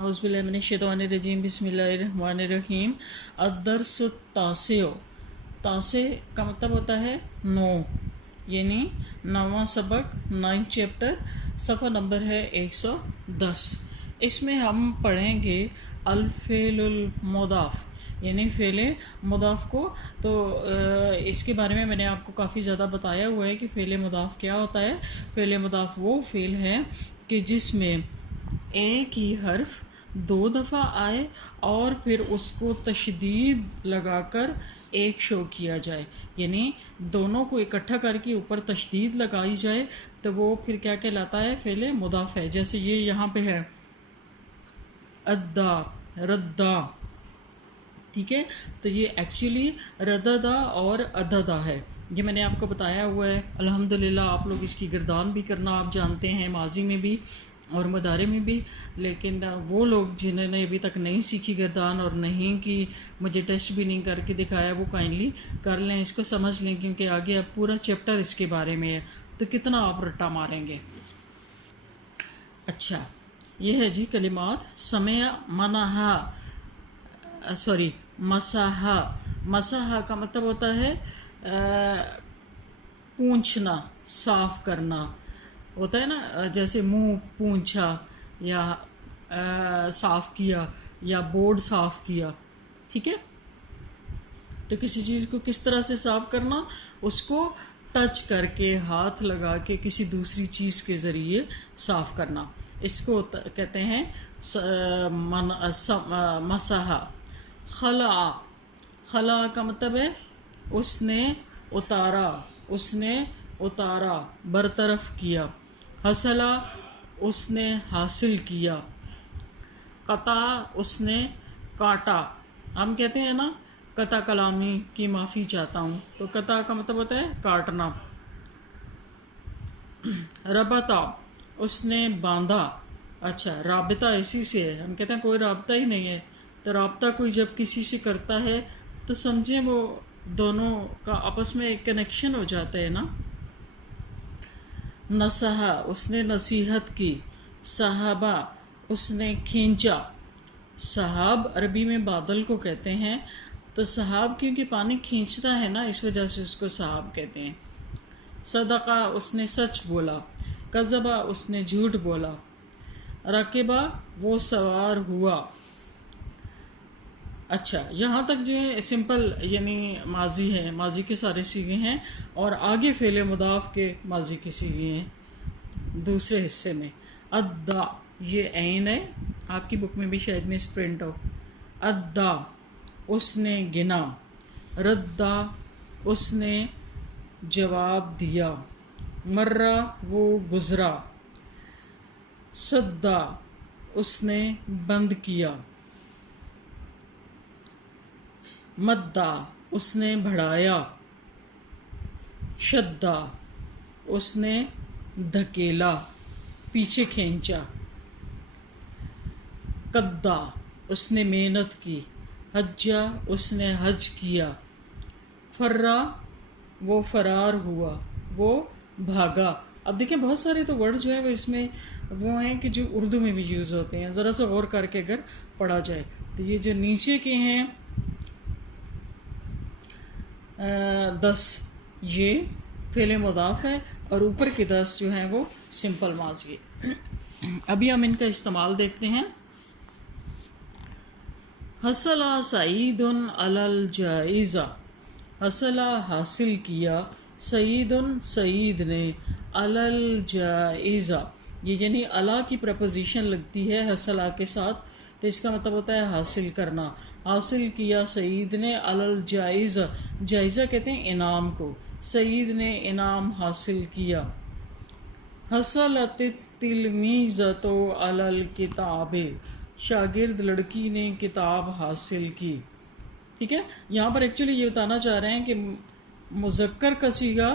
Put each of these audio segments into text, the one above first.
औज़ुबिल्लाहिमिनश्शैतानिर्रजीम बिस्मिल्लाहिर्रहमानिर्रहीम। अद्दर्सु तासिउ, तासे का मतलब होता है 9, यानी 9वां सबक, 9th चैप्टर, सफ़ा नंबर है 110। इसमें हम पढ़ेंगे अल-फ़िअलुल मुदाफ़, यानी फ़िअल मुदाफ़ को। तो इसके बारे में मैंने आपको काफ़ी ज़्यादा बताया हुआ है कि फ़िअल मुदाफ़ क्या होता है। फ़िअल मुदाफ़ वो फ़िअल है कि जिसमें एक ही हर्फ 2 दफ़ा आए और फिर उसको तशदीद लगाकर एक शो किया जाए, यानी दोनों को इकट्ठा करके ऊपर तशदीद लगाई जाए, तो वो फिर क्या कहलाता है, फ़िअल मुदाफ़ है। जैसे ये यहाँ पे है अद्दा, रद्दा, ठीक है। तो ये एक्चुअली रददा और अददा है, ये मैंने आपको बताया हुआ है। अल्हम्दुलिल्लाह आप लोग इसकी गर्दान भी करना आप जानते हैं, माजी में भी और मुदारे में भी। लेकिन वो लोग जिन्होंने अभी तक नहीं सीखी गर्दान और नहीं कि मुझे टेस्ट भी नहीं करके दिखाया, वो काइंडली कर लें, इसको समझ लें, क्योंकि आगे अब पूरा चैप्टर इसके बारे में है, तो कितना आप रट्टा मारेंगे। अच्छा, ये है जी कलिमात। समय मनाहा, सॉरी मसाहा। मसाहा का मतलब होता है पूंछना, साफ करना होता है ना, जैसे मुंह पूंछा या साफ किया या बोर्ड साफ किया, ठीक है। तो किसी चीज़ को किस तरह से साफ करना, उसको टच करके, हाथ लगा के किसी दूसरी चीज़ के ज़रिए साफ करना, इसको कहते हैं मसाहा। खला, खला का मतलब है उसने उतारा, उसने उतारा, बरतरफ किया। हसला, उसने हासिल किया। कता, उसने काटा। हम कहते हैं ना कता कलामी की माफ़ी चाहता हूँ, तो कता का मतलब होता है काटना। रबता, उसने बांधा। अच्छा, राबिता इसी से है, हम कहते हैं कोई राबता ही नहीं है, तो राबता कोई जब किसी से करता है तो समझें वो दोनों का आपस में एक कनेक्शन हो जाता है ना। नसहा, उसने नसीहत की। सहाबा, उसने खींचा। सहाब अरबी में बादल को कहते हैं, तो सहाब क्योंकि पानी खींचता है ना, इस वजह से उसको सहाब कहते हैं। सदका, उसने सच बोला। कज़बा, उसने झूठ बोला। रकिबा, वो सवार हुआ। अच्छा, यहाँ तक जो है सिंपल यानी माजी है, माजी के सारे सीगे हैं, और आगे फ़िअल मुदाफ़ के माजी के सीगे हैं दूसरे हिस्से में। अद्दा, ये ऐन है, आपकी बुक में भी शायद में प्रिंट हो। अद्दा, उसने गिना। रद्दा, उसने जवाब दिया। मर्रा, वो गुज़रा। सद्दा, उसने बंद किया। मद्दा, उसने बढ़ाया। शद्दा, उसने धकेला, पीछे खींचा। कद्दा, उसने मेहनत की। हज्जा, उसने हज किया। फर्रा, वो फरार हुआ, वो भागा। अब देखें बहुत सारे तो वर्ड जो है वो इसमें वो हैं कि जो उर्दू में भी यूज़ होते हैं, ज़रा सा गौर करके अगर पढ़ा जाए तो ये जो नीचे के हैं 10 ये फ़िअल मुदाफ़ है, और ऊपर के 10 जो हैं वो सिंपल माज़ी। अभी हम इनका इस्तेमाल देखते हैं। हसला सईदुन अलल जाइज़ा। हसला, हासिल किया। सईदुन, सईद ने। अलल जाइज़ा, ये यानी अला की प्रपोजिशन लगती है हसला के साथ, तो इसका मतलब होता है हासिल करना। हासिल किया सईद ने अलल जाइज़ा, जाइज़ा कहते हैं इनाम को, सईद ने इनाम हासिल किया। हसलत तिलमीज़तो अलल किताबे, शागिर्द लड़की ने किताब हासिल की, ठीक है। यहाँ पर एक्चुअली ये बताना चाह रहे हैं कि मुज़क्कर का सीगा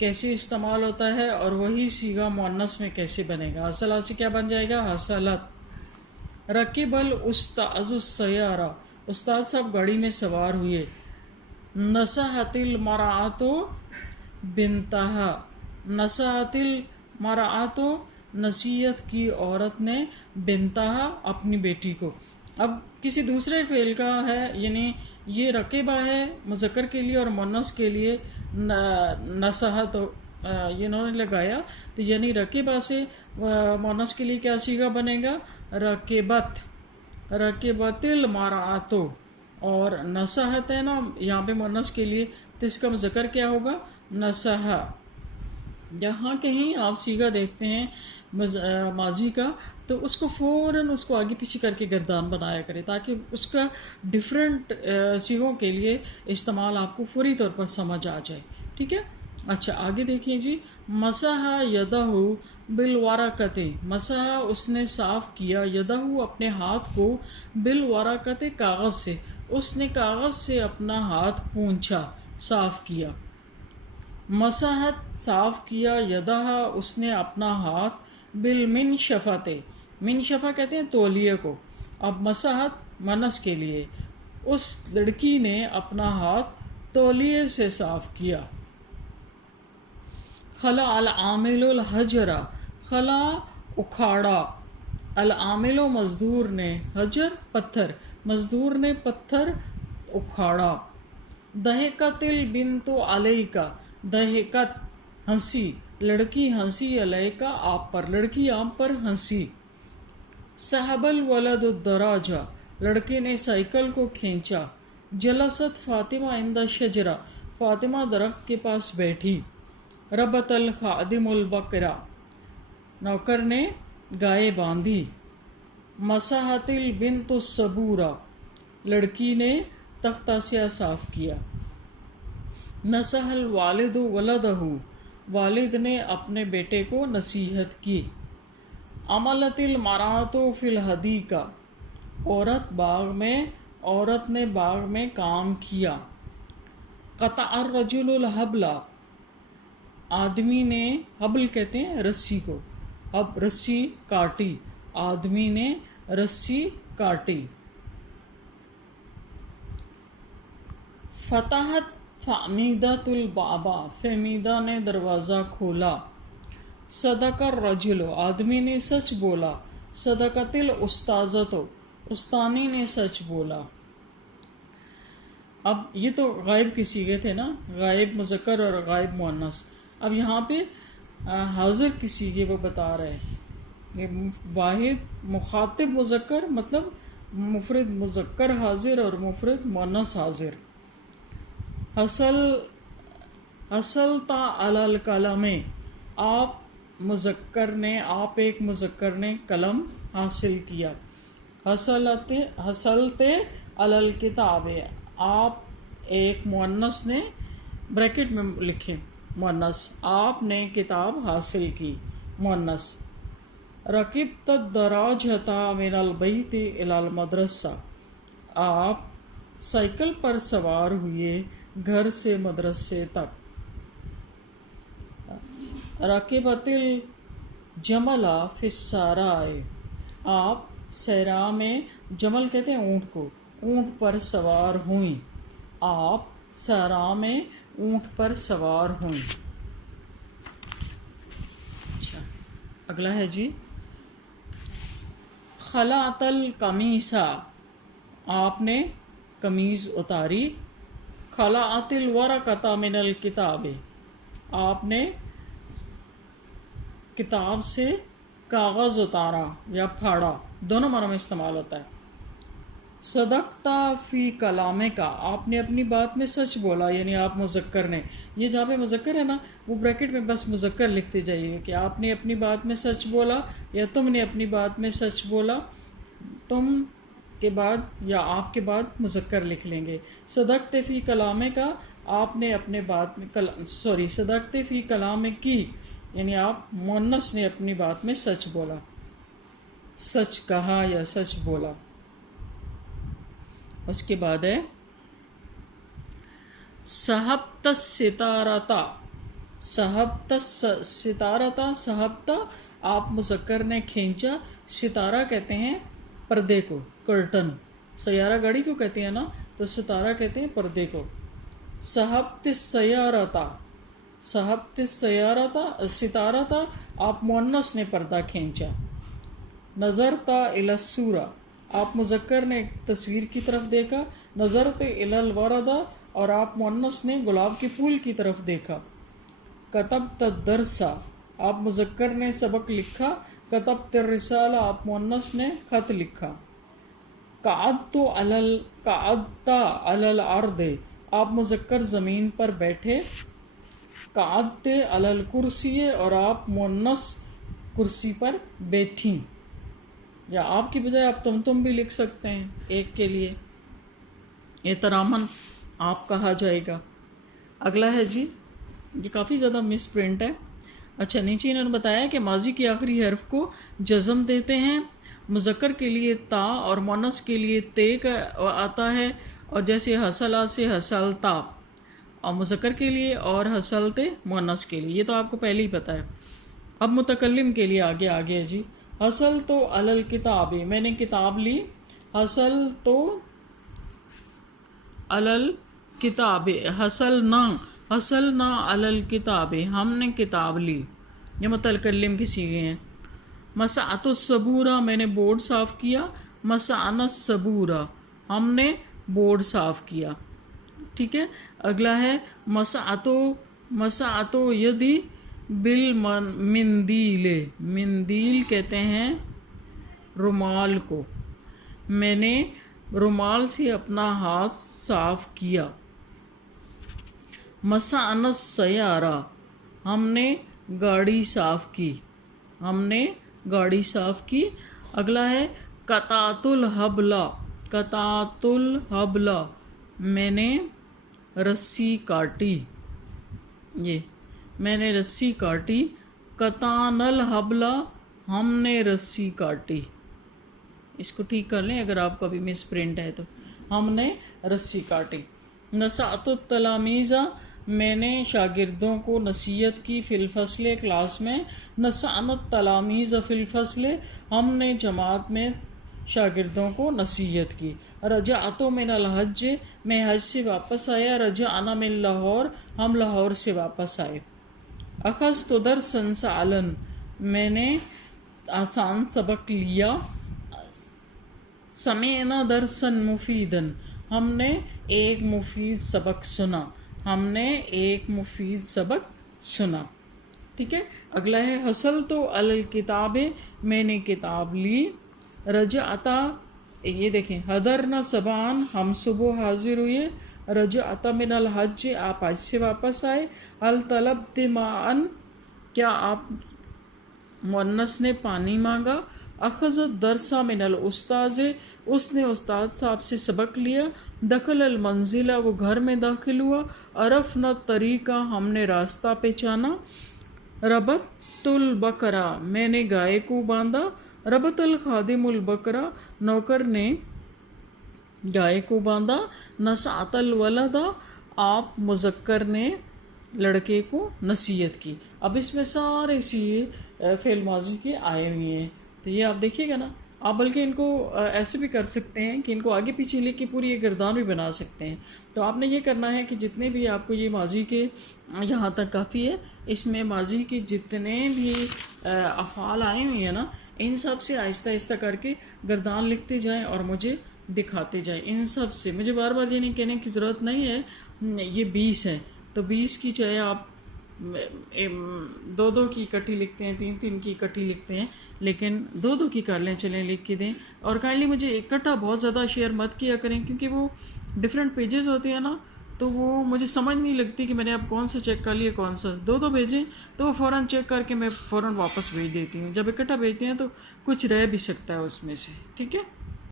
कैसे इस्तेमाल होता है और वही सीगा मुअन्नस में कैसे बनेगा। हसला से क्या बन जाएगा, हसलत। रकीबल उस्ताज़ु सयारा, उस्ताद साहब गाड़ी में सवार हुए। नसहतिल मराअतो बिनतहा, नसहतिल मराअतो नसीहत की औरत ने बिनताहा अपनी बेटी को। अब किसी दूसरे फेल का है, यानी ये रकीबा है मुज़क्कर के लिए और मुन्नस के लिए नसहत ये इन्होंने लगाया, तो यानी रकीबा से मुन्नस के लिए क्या सीगा बनेगा, रकीबत, रकीबतिल मारातो। और नसहत है ना यहाँ पे मुन्नस के लिए, तो इसका मुज़क्कर क्या होगा, नसहा। जहाँ कहीं आप सीगा देखते हैं माजी का, तो उसको फ़ौरन उसको आगे पीछे करके गर्दान बनाया करें, ताकि उसका डिफरेंट सीगों के लिए इस्तेमाल आपको फौरी तौर पर समझ आ जाए। ठीक है, अच्छा आगे देखिए जी। मसहा यदहु बिलवारकते, मसहा उसने साफ़ किया, यदहु अपने हाथ को, बिलवारकते कागज़ से, उसने कागज़ से अपना हाथ पोंछा, साफ़ किया। मसहत साफ़ किया, यदहा उसने अपना हाथ, बिल मिनशफ़ते, मिनशफ़ा कहते हैं तौलिए को। अब मसहत मनस के लिए, उस लड़की ने अपना हाथ तौलिए से साफ़ किया। खला अल आमिलुल हजरा, खला उखाड़ा, अल आमिलो मज़दूर ने, हजर पत्थर, मज़दूर ने पत्थर उखाड़ा। दहकतिल बिन्तु अलैका, दहकत हंसी, लड़की हंसी, अलैका आप पर, लड़की आप पर हंसी। सहबल वलद दराजा, लड़के ने साइकिल को खींचा। जलसत फातिमा इंदा शजरा, फातिमा दरख्त के पास बैठी। रबतल खादिमुल बकरा, नौकर ने गाय बांधी। मसहतिल बिन्तु सबूरा, लड़की ने तख्तासिया साफ किया। नसहल वालिदु वलदहु, वालिद ने अपने बेटे को नसीहत की। अमलतिल मरातो फिल हदीका, औरत बाग में, औरत ने बाग में काम किया। क़तअर रजुलुल हबला, आदमी ने, हबल कहते हैं रस्सी को, अब रस्सी काटी, आदमी ने रस्सी काटी। फतहत फ़मीदातुल बाबा, फ़मीदा ने दरवाज़ा खोला। सदकर रजुलो, आदमी ने सच बोला। सदकतिल उस्ताज़तो, उस्तानी ने सच बोला। अब ये तो गायब की सीगे थे ना, गायब मुज़क्कर और गायब मुअन्नस। अब यहाँ पे हाजिर की सीगे वो बता रहे हैं। ये वाहिद मुखातिब मुज़क्कर, मतलब मुफरद मुज़क्कर हाजिर और मुफरद मुअन्नस हाजिर। हसल ता अलल कलमे, आप मुज़क्कर ने, आप एक मुज़क्कर ने कलम हासिल किया। हसलते अलल किताबे, आप एक मुअन्नस ने, ब्रैकेट में लिखें मुअन्नस, आपने किताब हासिल की, मुअन्नस। रकिबत दराजता मिनल बैति इलल मदरसा, आप साइकिल पर सवार हुए घर से मदरसे तक। रकीबतिल जमला फिस्साराए, आप सैरा में, जमल कहते हैं ऊँट को, ऊँट पर सवार हुई। आप सैरा में ऊँट पर सवार हुई। अच्छा अगला है जी। खलातल कमीसा, आपने कमीज़ उतारी। खलातिल वरक़ता मिनल किताबे, आपने किताब से कागज़ उतारा या फाड़ा, दोनों मानों में इस्तेमाल होता है। सदकता फ़ी कलामे का, आपने अपनी बात में सच बोला, यानी आप मुज़क्कर ने, ये जहाँ पे मुज़क्कर है ना, वो ब्रैकेट में बस मुज़क्कर लिखते जाइए कि आपने अपनी बात में सच बोला या तुमने अपनी बात में सच बोला। तुम के बाद या आपके बाद मुज़क्कर लिख लेंगे। सदकते फ़ी कलामे का, आपने अपने बात में सदकते फ़ी कलामे की, यानी आप मुअन्नस ने अपनी बात में सच बोला, सच कहा या सच बोला। उसके बाद है सहबत सितारता, सहबत सितारता, सहबता आप मुज़क्कर ने खींचा। सितारा कहते हैं पर्दे को, कर्टन। सयारा गाड़ी को कहते हैं ना, तो सितारा कहते हैं पर्दे को। सहबत सयारता, صحبت ستارہ تھا، آپ مؤنث نے پردہ کھینچا. نظرتا الی السورہ، آپ مذکر نے ایک تصویر کی طرف دیکھا. نظرت الی الوردہ، اور آپ مؤنث نے گلاب کے پھول کی طرف دیکھا. کتبت الدرس، آپ مذکر نے سبق لکھا. کتبت الرسالہ، آپ مؤنث نے خط لکھا. قعدت علی الارض، آپ مذکر زمین پر بیٹھے. قعدت علی الکرسی، اور آپ مؤنث کرسی پر بیٹھی. یا آپ کی بجائے آپ تم بھی لکھ سکتے ہیں ایک کے لیے. احتراماً آپ کہا جائے گا. اگلا ہے جی، یہ کافی زیادہ مس پرنٹ ہے. اچھا، نیچے انہوں نے بتایا کہ ماضی کے آخری حرف کو جزم دیتے ہیں. مذکر کے لیے تا اور مؤنث کے لیے تے کا آتا ہے، اور جیسے حصلا سے حصلتا، اور مذکر کے لیے اور حصلتے مؤنث کے لیے. یہ تو آپ کو پہلے ہی پتہ ہے. اب متکلم کے لیے آگے ہے جی. حصل تو علی الکتاب، میں نے کتاب لی. حصل تو علی الکتاب، حصلنا علی الکتاب، ہم نے کتاب لی. یہ متکلم کی صیغے ہیں. مسعت الصبورہ، میں نے بورڈ صاف کیا. مسعنا الصبورہ، ہم نے بورڈ صاف کیا. ٹھیک ہے. اگلا ہے مسعت یدی بالمندیل، مندیل کہتے ہیں رومال کو. میں نے رومال سے اپنا ہاتھ صاف کیا. مسعنا السیارہ، ہم نے گاڑی صاف کی. اگلا ہے قطعت الحبل، میں نے رسی کاٹی. میں نے رسی کاٹی. قطعنا الحبل، ہم نے رسی کاٹی. اس کو ٹھیک کر لیں اگر آپ کا بھی مس پرنٹ ہے تو. ہم نے رسی کاٹی. نصحت التلامیذ، میں نے شاگردوں کو نصیحت کی. فی الفصل، کلاس میں. نصحنا التلامیذ فی الفصل، ہم نے جماعت میں شاگردوں کو نصیحت کی. رجعت من الحج، میں حج سے واپس آیا. رجعنا من لاہور، ہم لاہور سے واپس آئے. اخذت درسا سهلا، میں نے آسان سبق لیا. سمعنا درسا مفیدا، ہم نے ایک مفید سبق سنا. ٹھیک ہے. اگلا ہے حصلت علی الکتاب، میں نے کتاب لی. رجعت، یہ دیکھیں، حضرنا صبان، ہم صبح حاضر ہوئے. رجعت من الحج، آپ حج سے واپس آئے. هل طلبت ماء، کیا آپ مؤنث نے پانی مانگا. اخذ الدرس من الاستاذ، اس نے استاد صاحب سے سبق لیا. دخل المنزل، وہ گھر میں داخل ہوا. عرفنا الطریق، ہم نے راستہ پہچانا. ربطت البقرہ، میں نے گائے کو باندھا. ربط الخادم البقرہ، نوکر نے گائے کو باندھا. نصحت الولد، آپ مذکر نے لڑکے کو نصیحت کی. اب اس میں سارے فعل ماضی کے آئے ہوئے ہیں. تو یہ آپ دیکھیے گا نا. آپ بلکہ ان کو ایسے بھی کر سکتے ہیں کہ ان کو آگے پیچھے لکھ کے پوری ایک گردان بھی بنا سکتے ہیں. تو آپ نے یہ کرنا ہے کہ جتنے بھی آپ کو یہ ماضی کے یہاں تک کافی ہے، اس میں ماضی کے جتنے بھی افعال آئے ہوئے ہیں نا، ان سب سے آہستہ آہستہ کر کے گردان لکھتے جائیں اور مجھے دکھاتے جائیں. ان سب سے مجھے بار بار یہ نہیں کہنے کی ضرورت نہیں ہے. یہ 20 ہے تو 20 کی چاہے آپ 2 کی اکٹھی لکھتے ہیں، 3 کی اکٹھی لکھتے ہیں، لیکن 2 کی کر لیں، چلیں لکھ کے دیں. اور کائنڈلی مجھے اکٹھا بہت زیادہ شیئر مت کیا کریں، کیونکہ وہ ڈفرینٹ پیجز ہوتے ہیں نا، تو وہ مجھے سمجھ نہیں لگتی کہ میں نے اب کون سا چیک کر لیا کون سا. 2 بھیجیں تو وہ فوراً چیک کر کے میں فوراً واپس بھیج دیتی ہوں. جب اکٹھا بھیجتے ہیں تو کچھ رہ بھی سکتا ہے اس میں سے. ٹھیک ہے.